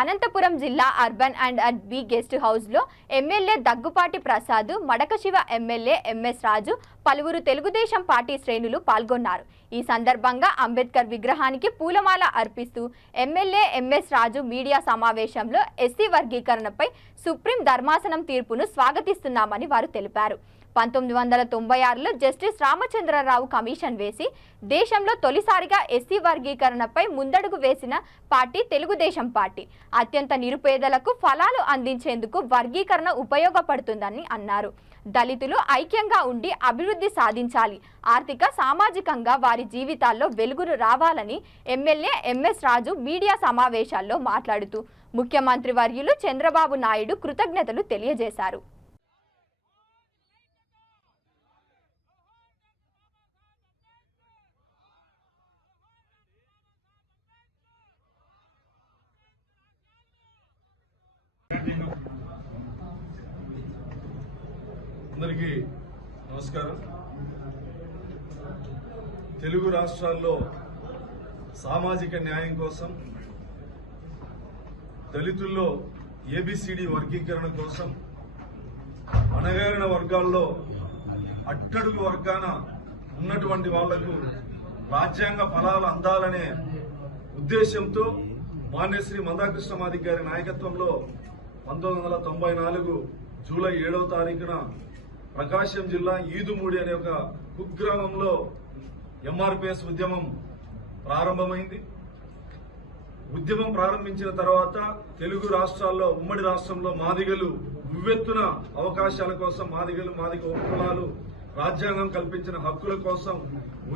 అనంతపురం జిల్లా urban and B guest house లో MLA Daggupati Prasad, Madakasira MLA MS Raju, పలువురు తెలుగుదేశం పార్టీ శ్రేణులు పాల్గొన్నారు. ఈ సందర్భంగా అంబేద్కర్ విగ్రహానికి పూలమాల అర్పిస్తూ ఎమ్మెల్యే ఎంఎస్ రాజు మీడియా సమావేశంలో ఎస్సీ వర్గీకరణపై సుప్రీం ధర్మాసనం తీర్పును స్వాగతిస్తున్నామని వారు తెలిపారు. 1996లో జస్టిస్ రామచంద్రరావు కమిషన్ వేసి దేశంలో తొలిసారిగా ఎస్సీ వర్గీకరణపై ముందడుగు వేసిన పార్టీ తెలుగుదేశం పార్టీ. అత్యంత నిరుపేదలకు ఫలాలు అందించేందుకు వర్గీకరణ ఉపయోగపడుతుందని అన్నారు. దళితులు ఐక్యంగా ఉండి అభివృద్ధి సాధించాలి, ఆర్థిక సామాజికంగా వారి జీవితాల్లో వెలుగులు రావాలని ఎమ్మెల్యే ఎంఎస్ రాజు మీడియా సమావేశాల్లో మాట్లాడుతూ ముఖ్యమంత్రి వర్యులు చంద్రబాబు నాయుడు కృతజ్ఞతలు తెలియజేశారు. అందరికీ నమస్కారం. తెలుగు రాష్ట్రాల్లో సామాజిక న్యాయం కోసం, దళితుల్లో ఏబిసిడి వర్గీకరణ కోసం, అణగారిన వర్గాల్లో అట్టడుగు వర్గాన ఉన్నటువంటి వాళ్లకు రాజ్యాంగ ఫలాలు అందాలనే ఉద్దేశంతో మాన్యశ్రీ మందాకృష్ణ గారి నాయకత్వంలో 1994 జూలై 7వ తారీఖున ప్రకాశం జిల్లా ఈదుమూడి అనే ఒక కుగ్రామంలో ఎంఆర్పిఎస్ ఉద్యమం ప్రారంభమైంది. ఉద్యమం ప్రారంభించిన తర్వాత తెలుగు రాష్ట్రాల్లో, ఉమ్మడి రాష్ట్రంలో మాదిగలు ఉవ్వెత్తున అవకాశాల కోసం, మాదిగ ఉపకులాలు రాజ్యాంగం కల్పించిన హక్కుల కోసం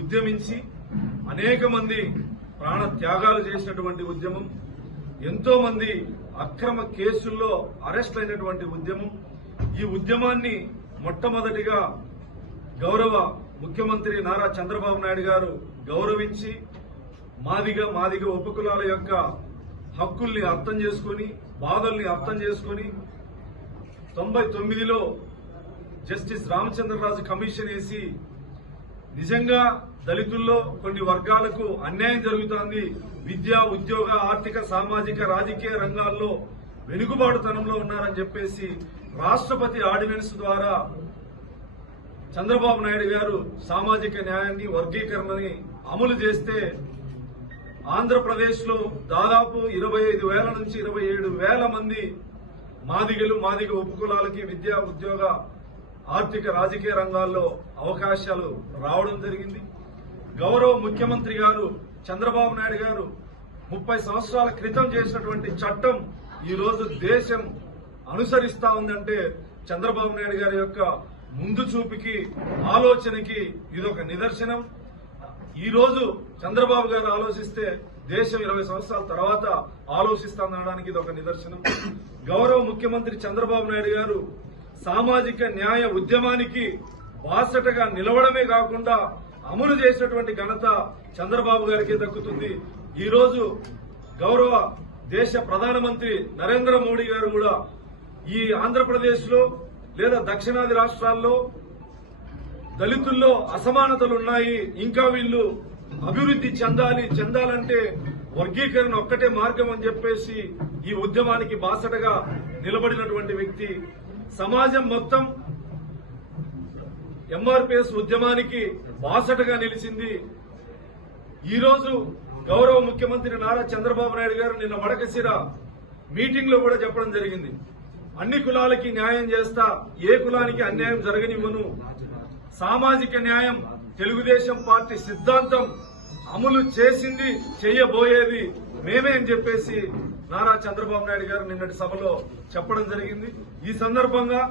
ఉద్యమించి అనేక మంది ప్రాణ త్యాగాలు చేసినటువంటి ఉద్యమం, ఎంతో మంది అక్రమ కేసుల్లో అరెస్ట్ అయినటువంటి ఉద్యమం. ఈ ఉద్యమాన్ని మొట్టమొదటిగా గౌరవ ముఖ్యమంత్రి నారా చంద్రబాబు నాయుడు గారు గౌరవించి మాదిగ ఉపకులాల యొక్క హక్కుల్ని అర్థం చేసుకుని, బాధల్ని అర్థం చేసుకుని 99లో జస్టిస్ రామచంద్రరాజు కమిషన్ వేసి నిజంగా దళితుల్లో కొన్ని వర్గాలకు అన్యాయం జరుగుతోంది, విద్య, ఉద్యోగ, ఆర్థిక, సామాజిక, రాజకీయ రంగాల్లో వెనుకబాటుతనంలో ఉన్నారని చెప్పేసి రాష్ట్రపతి ఆర్డినెన్స్ ద్వారా చంద్రబాబు నాయుడు గారు సామాజిక న్యాయాన్ని, వర్గీకరణని అమలు చేస్తే ఆంధ్రప్రదేశ్ లో దాదాపు 25,000 నుంచి 27,000 మంది మాదిగ ఉపకులాలకి విద్య, ఉద్యోగ, ఆర్థిక, రాజకీయ రంగాల్లో అవకాశాలు రావడం జరిగింది. గౌరవ ముఖ్యమంత్రి గారు చంద్రబాబు నాయుడు గారు 30 సంవత్సరాల క్రితం చేసినటువంటి చట్టం ఈ రోజు దేశం అనుసరిస్తా ఉందంటే చంద్రబాబు నాయుడు గారి యొక్క ముందు చూపుకి, ఆలోచనకి ఇదొక నిదర్శనం. ఈ రోజు చంద్రబాబు గారు ఆలోచిస్తే దేశం 20 సంవత్సరాల తర్వాత ఆలోచిస్తానడానికి ఇదొక నిదర్శనం. గౌరవ ముఖ్యమంత్రి చంద్రబాబు నాయుడు గారు సామాజిక న్యాయ ఉద్యమానికి బాసటగా నిలవడమే కాకుండా అమలు చేసినటువంటి ఘనత చంద్రబాబు గారికి దక్కుతుంది. ఈ రోజు గౌరవ దేశ ప్రధానమంత్రి నరేంద్ర మోడీ గారు కూడా ఈ ఆంధ్రప్రదేశ్ లో లేదా దక్షిణాది రాష్ట్రాల్లో దళితుల్లో అసమానతలు ఉన్నాయి, ఇంకా వీళ్ళు అభివృద్ధి చెందాలంటే వర్గీకరణ ఒక్కటే మార్గం అని చెప్పేసి ఈ ఉద్యమానికి బాసటగా నిలబడినటువంటి వ్యక్తి. సమాజం మొత్తం ఎంఆర్పిఎస్ ఉద్యమానికి బాసటగా నిలిచింది. ఈ రోజు గౌరవ ముఖ్యమంత్రి నారా చంద్రబాబు నాయుడు గారు నిన్న మడకశిర మీటింగ్ లో కూడా చెప్పడం జరిగింది, అన్ని కులాలకి న్యాయం చేస్తా, ఏ కులానికి అన్యాయం జరగనివ్వను, సామాజిక న్యాయం తెలుగుదేశం పార్టీ సిద్ధాంతం, అమలు చేసింది, చేయబోయేది మేమే అని చెప్పేసి నారా చంద్రబాబు నాయుడు గారు నిన్నటి సభలో చెప్పడం జరిగింది. ఈ సందర్భంగా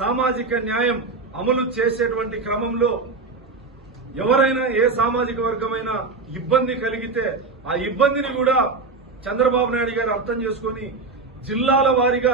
సామాజిక న్యాయం అమలు చేసేటువంటి క్రమంలో ఎవరైనా, ఏ సామాజిక వర్గమైనా ఇబ్బంది కలిగితే ఆ ఇబ్బందిని కూడా చంద్రబాబు నాయుడు గారు అర్థం చేసుకుని జిల్లాల వారీగా